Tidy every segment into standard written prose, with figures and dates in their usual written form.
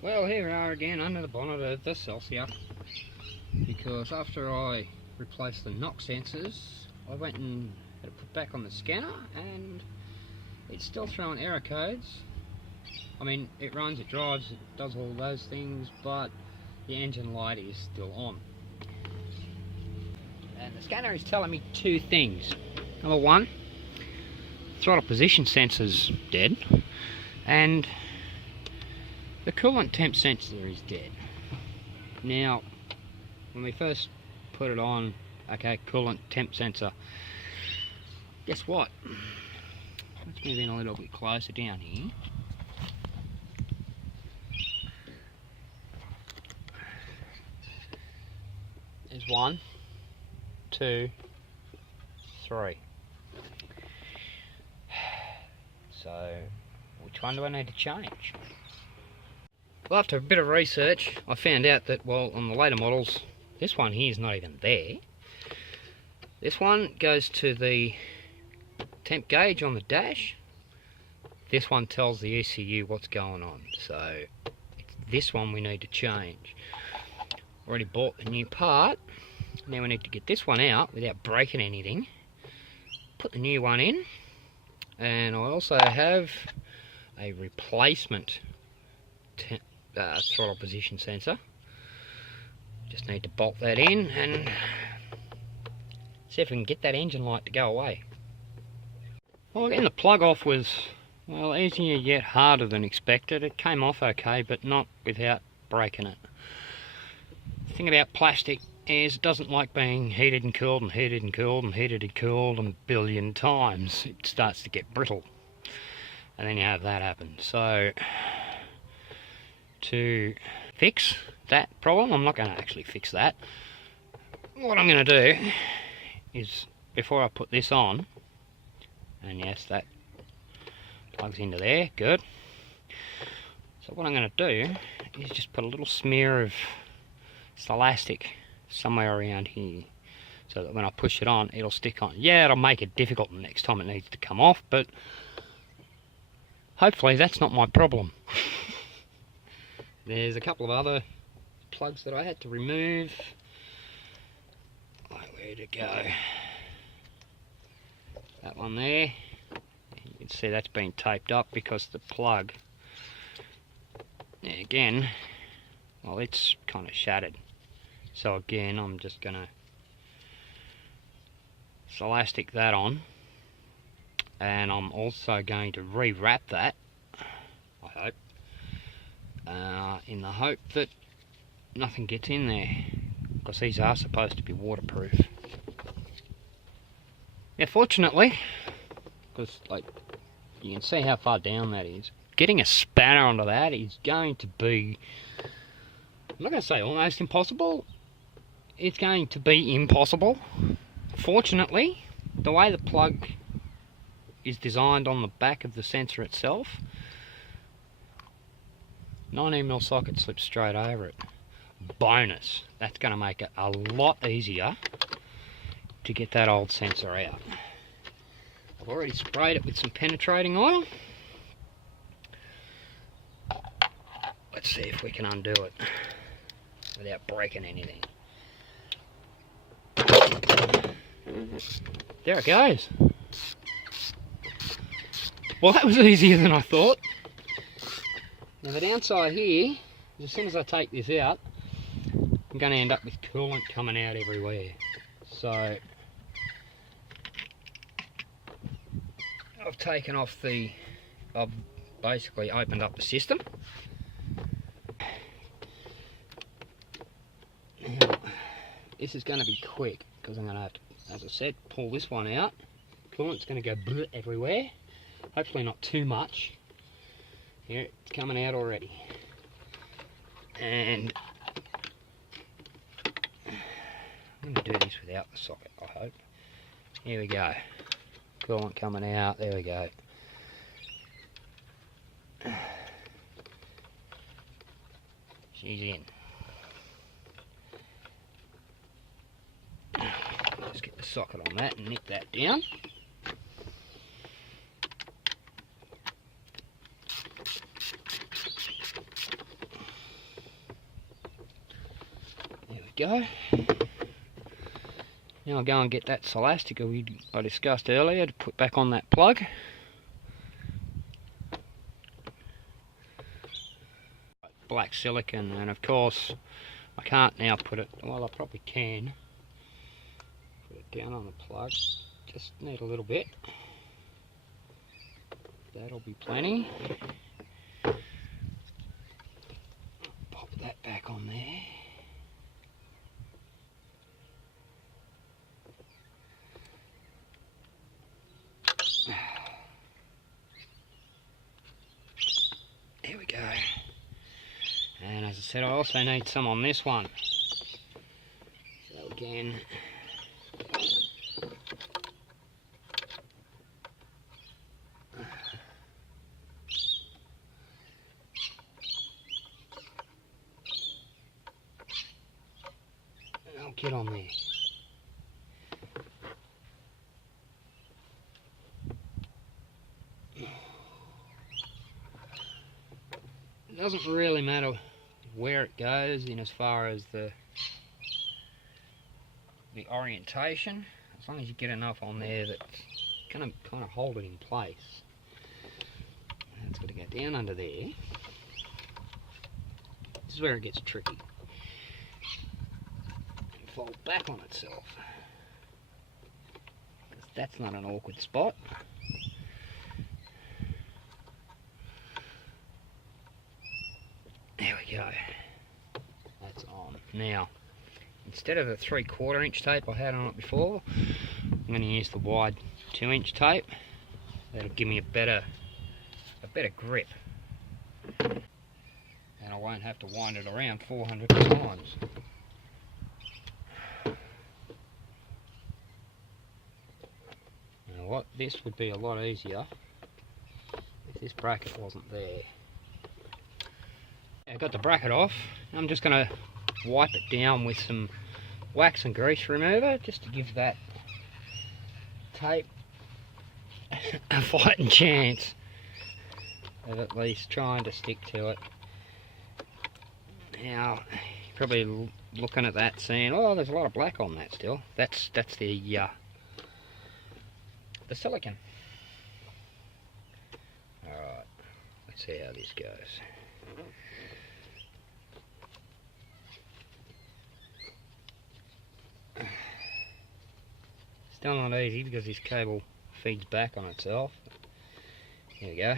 Well, here we are again under the bonnet of the Celsior, because after I replaced the knock sensors, I went and had it put back on the scanner and it's still throwing error codes. I mean, it runs, it drives, it does all those things, but the engine light is still on. And the scanner is telling me two things. Number one, throttle position sensor's dead, and the coolant temp sensor is dead. Now, when we first put it on, okay, coolant temp sensor, guess what? Let's move in a little bit closer down here. There's 1, 2, 3. So, which one do I need to change? Well, after a bit of research, I found out that, well, on the later models, this one here is not even there. This one goes to the temp gauge on the dash. This one tells the ECU what's going on. So, it's this one we need to change. Already bought the new part. Now we need to get this one out without breaking anything. Put the new one in. And I also have a replacement throttle position sensor. Just need to bolt that in and see if we can get that engine light to go away. Well, getting the plug off was, well, easier yet harder than expected. It came off okay, but not without breaking it. The thing about plastic is it doesn't like being heated and cooled and heated and cooled and heated and cooled a billion times. It starts to get brittle, and then you have that happen. So to fix that problem, I'm not going to actually fix that. What I'm going to do is, before I put this on, and yes, that plugs into there, good. So what I'm going to do is just put a little smear of elastic somewhere around here, so that when I push it on, it'll stick on. Yeah, it'll make it difficult the next time it needs to come off, but hopefully that's not my problem. There's a couple of other plugs that I had to remove. Where to go? That one there. You can see that's been taped up because the plug, again, well, it's kind of shattered. So again, I'm just going to elastic that on, and I'm also going to rewrap that, I hope, in the hope that nothing gets in there, because these are supposed to be waterproof. Now fortunately, because like you can see how far down that is, getting a spanner onto that is going to be, I'm not going to say almost impossible, it's going to be impossible. Fortunately, the way the plug is designed on the back of the sensor itself, 19mm socket slips straight over it. Bonus, that's going to make it a lot easier to get that old sensor out. I've already sprayed it with some penetrating oil. Let's see if we can undo it without breaking anything. There it goes. Well, that was easier than I thought. Now the downside here is, as soon as I take this out, I'm going to end up with coolant coming out everywhere. So I've taken off the, I've basically opened up the system. Now, this is going to be quick, because I'm going to have to, as I said, pull this one out. Coolant's going to go bleh everywhere. Hopefully not too much. Here, it's coming out already. And I'm going to do this without the socket, I hope. Here we go. Coolant coming out. There we go. She's in. Just get the socket on that and nip that down. go. Now I'll go and get that elastic I discussed earlier to put back on that plug. Black silicone, and of course I can't now put it, well I probably can, put it down on the plug, just need a little bit, that'll be plenty. Pop that back on there. There we go. And as I said, I also need some on this one. So again, I'll get on there. It doesn't really matter where it goes in as far as the orientation, as long as you get enough on there that's going to kind of hold it in place. It's got to go down under there. This is where it gets tricky. And fold back on itself. Because that's not an awkward spot. There we go. That's on. Now, instead of the 3/4 inch tape I had on it before, I'm going to use the wide 2-inch tape. That'll give me a better grip. And I won't have to wind it around 400 times. Now what, this would be a lot easier if this bracket wasn't there. I got the bracket off. I'm just going to wipe it down with some wax and grease remover just to give that tape a fighting chance of at least trying to stick to it. Now, you're probably looking at that saying, oh, there's a lot of black on that still. That's the silicone. Alright, let's see how this goes. Still not easy because this cable feeds back on itself. Here we go.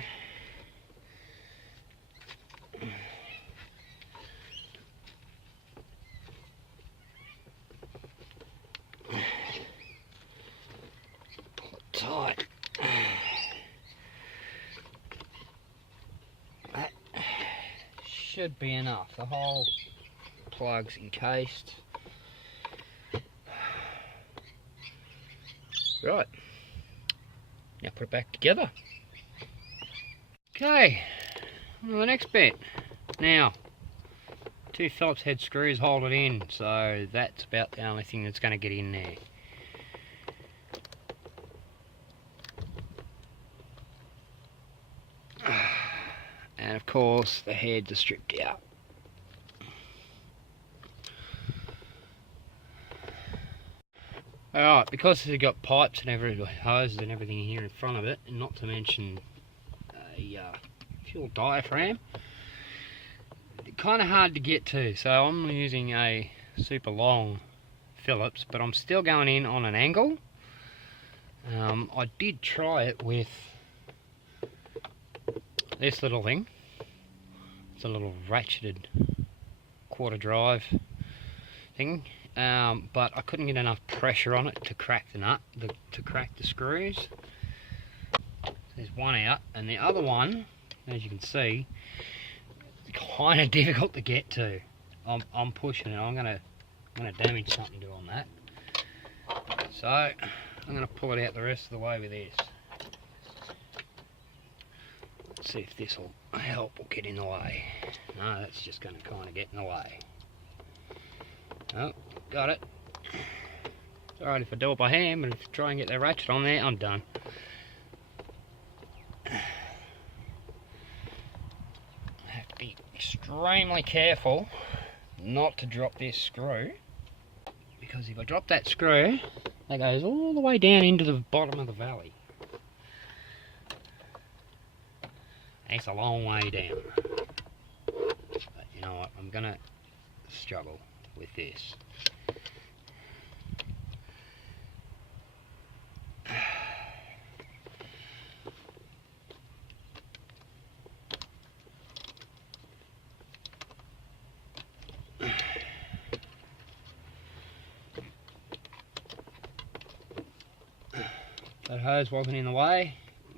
Pull it tight. That should be enough. The whole plug's encased. Right, now put it back together. Okay, on to the next bit. Now, 2 Phillips head screws hold it in, so that's about the only thing that's going to get in there. And of course, the heads are stripped out. Alright, because it's got pipes and everything, hoses and everything here in front of it, and not to mention a fuel diaphragm, kind of hard to get to, so I'm using a super long Phillips, but I'm still going in on an angle. I did try it with this little thing. It's a little ratcheted quarter drive thing. But I couldn't get enough pressure on it to crack the nut, to crack the screws. There's one out, and the other one, as you can see, is kind of difficult to get to. I'm pushing it. I'm gonna damage something on that. So I'm gonna pull it out the rest of the way with this. Let's see if this will help or get in the way. No, that's just gonna kind of get in the way. Oh, got it. It's alright if I do it by hand, but if I try and get that ratchet on there, I'm done. I have to be extremely careful not to drop this screw. because if I drop that screw, that goes all the way down into the bottom of the valley. It's a long way down. But you know what, I'm gonna struggle with this. That hose wasn't in the way,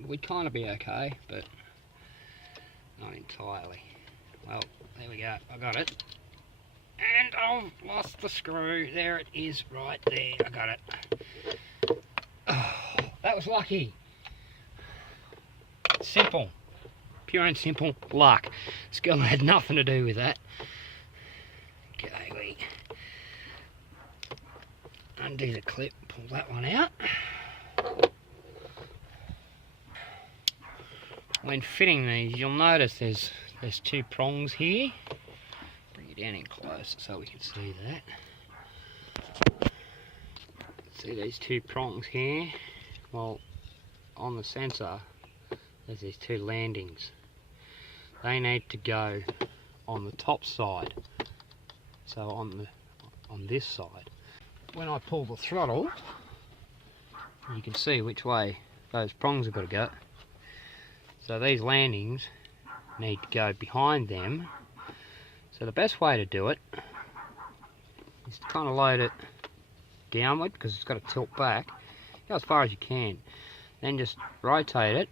we'd kind of be okay, but not entirely. Well, there we go, I got it. And I've lost the screw. There it is, right there, I got it. Oh, that was lucky. Simple. Pure and simple luck. Skill had nothing to do with that. Okay, we undo the clip, pull that one out. When fitting these, you'll notice there's two prongs here. Bring it down in close so we can see that. See these two prongs here? Well, on the sensor, there's these two landings. They need to go on the top side, so on this side. When I pull the throttle, you can see which way those prongs have got to go. So these landings need to go behind them. So the best way to do it is to kind of load it downward, because it's got to tilt back. Go as far as you can. Then just rotate it.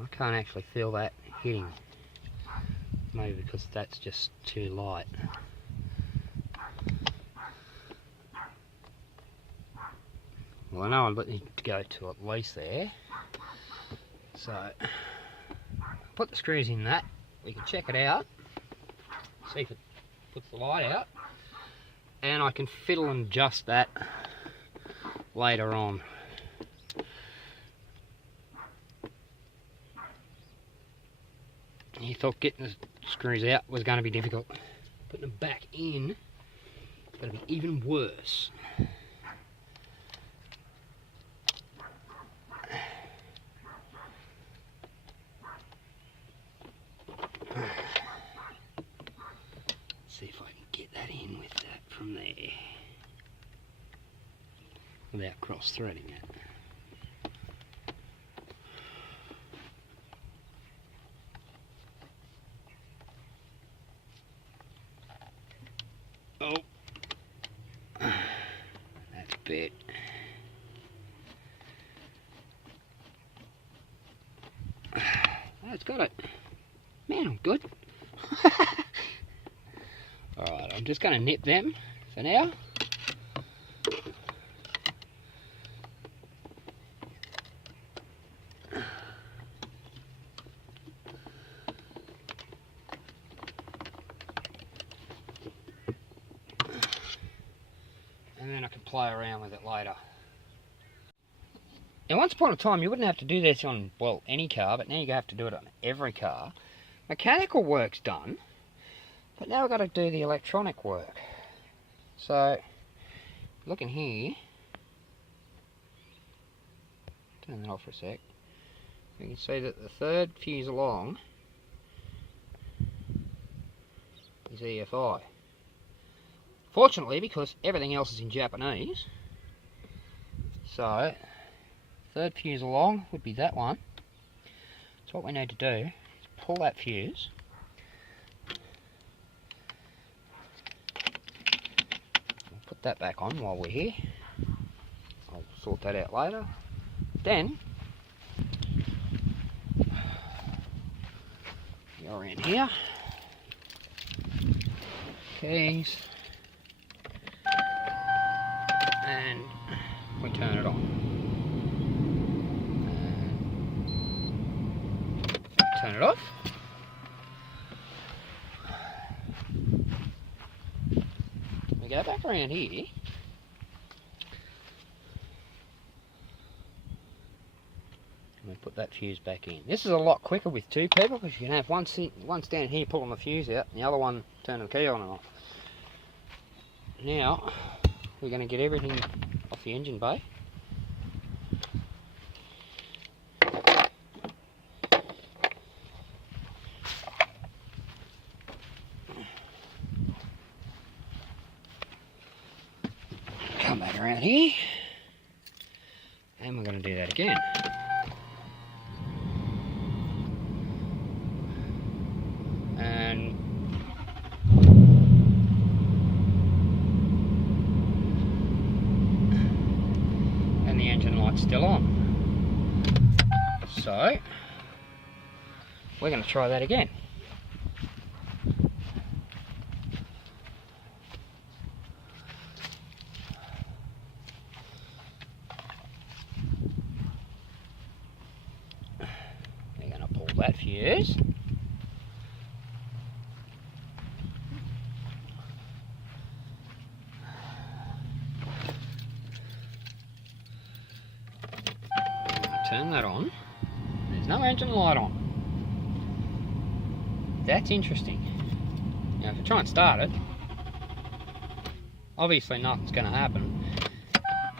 I can't actually feel that hitting. Maybe because that's just too light. Well, I know I need to go to at least there. So, put the screws in that. We can check it out. See if it puts the light out. And I can fiddle and adjust that later on. You thought getting the screws out was going to be difficult. Putting them back in is going to be even worse. See if I can get that in with that from there without cross-threading it. Oh, that's a bit. Oh, it's got it. Man, I'm good. Alright, I'm just going to nip them for now. And then I can play around with it later. Now, once upon a time, you wouldn't have to do this on, well, any car, but now you have to do it on every car. Mechanical work's done, but now we've got to do the electronic work. So, looking here, turn that off for a sec, you can see that the third fuse along is EFI. Fortunately, because everything else is in Japanese, so third fuse along would be that one. So what we need to do is pull that fuse, we'll put that back on while we're here. I'll sort that out later. Then go around here, keys, and we turn it on. Turn it off. We go back around here. And we put that fuse back in. This is a lot quicker with two people, because you can have one standing here pulling the fuse out and the other one turning the key on and off. Now we're going to get everything off the engine bay. Come back around here, and we're going to do that again. And the engine light's still on. So we're going to try that again. We're going to pull that fuse. Turn that on. There's no engine light on. That's interesting. Now if I try and start it, obviously nothing's going to happen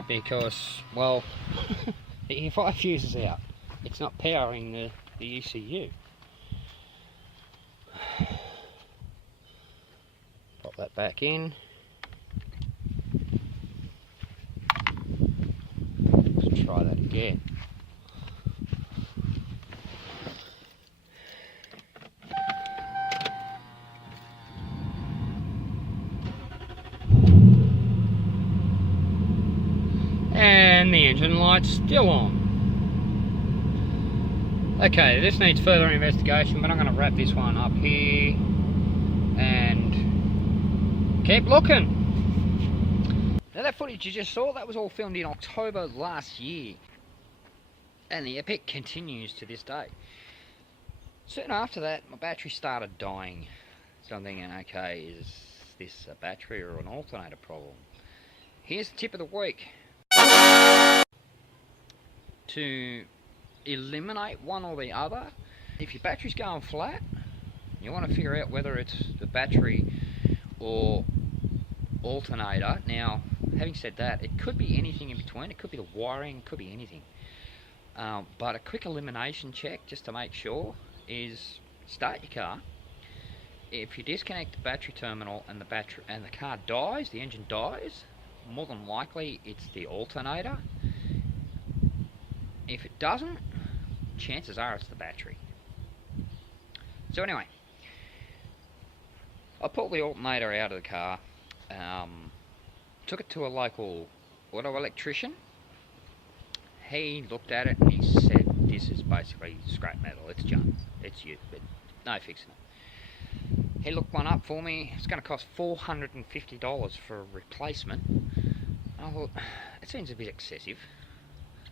because, well, the E5 fuse is out. It's not powering the ECU. Pop that back in. Let's try that again. And the engine light's still on. Okay, this needs further investigation, but I'm going to wrap this one up here and keep looking. Now that footage you just saw, that was all filmed in October last year, and the epic continues to this day. Soon after that, my battery started dying. So I'm thinking, okay, is this a battery or an alternator problem? Here's the tip of the week. To eliminate one or the other, if your battery's going flat, you want to figure out whether it's the battery or alternator. Now, having said that, it could be anything in between. It could be the wiring, it could be anything. But a quick elimination check, just to make sure, is start your car. If you disconnect the battery terminal and the car dies, the engine dies, more than likely it's the alternator. If it doesn't, chances are it's the battery. So anyway, I pulled the alternator out of the car, took it to a local auto electrician. He looked at it and he said, this is basically scrap metal, it's junk, it's used, but no fixing it. He looked one up for me. It's going to cost $450 for a replacement. I thought, it seems a bit excessive.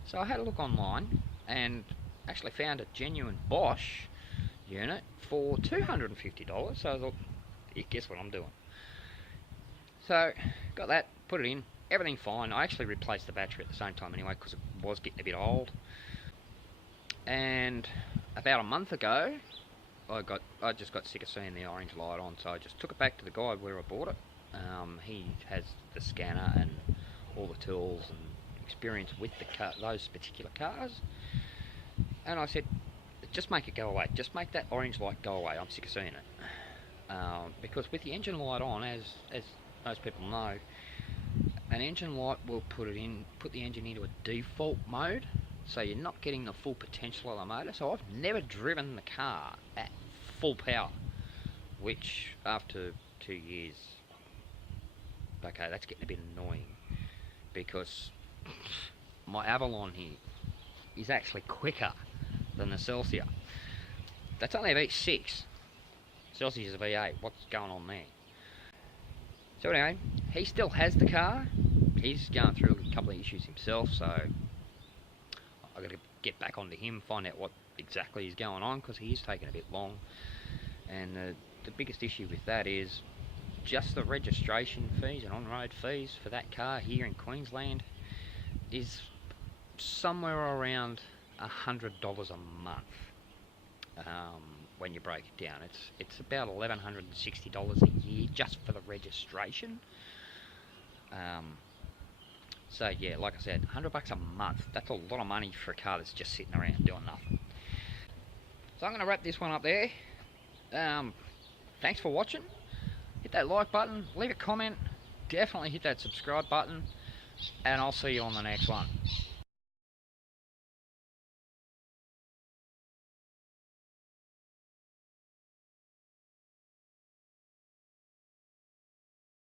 So I had a look online and actually found a genuine Bosch unit for $250. So I thought, yeah, guess what I'm doing. So got that, put it in, everything fine. I actually replaced the battery at the same time anyway because it was getting a bit old. And about a month ago, I just got sick of seeing the orange light on, so I just took it back to the guy where I bought it. He has the scanner and all the tools and experience with those particular cars, and I said, just make it go away, just make that orange light go away, I'm sick of seeing it. Because with the engine light on, as most people know, an engine light will put the engine into a default mode, so you're not getting the full potential of the motor. So I've never driven the car at full power, which after 2 years, okay, that's getting a bit annoying, because my Avalon here is actually quicker than the Celsior. That's only a V6. Celsius is a V8. What's going on there? So anyway, he still has the car. He's going through a couple of issues himself, so I've got to get back onto him, find out what exactly is going on, because he is taking a bit long. And the biggest issue with that is just the registration fees and on-road fees for that car here in Queensland is somewhere around $100 a month. When you break it down, it's about $1,160 a year just for the registration. So yeah, like I said, $100 a month. That's a lot of money for a car that's just sitting around doing nothing. So I'm going to wrap this one up there. Thanks for watching. Hit that like button, leave a comment, definitely hit that subscribe button, and I'll see you on the next one.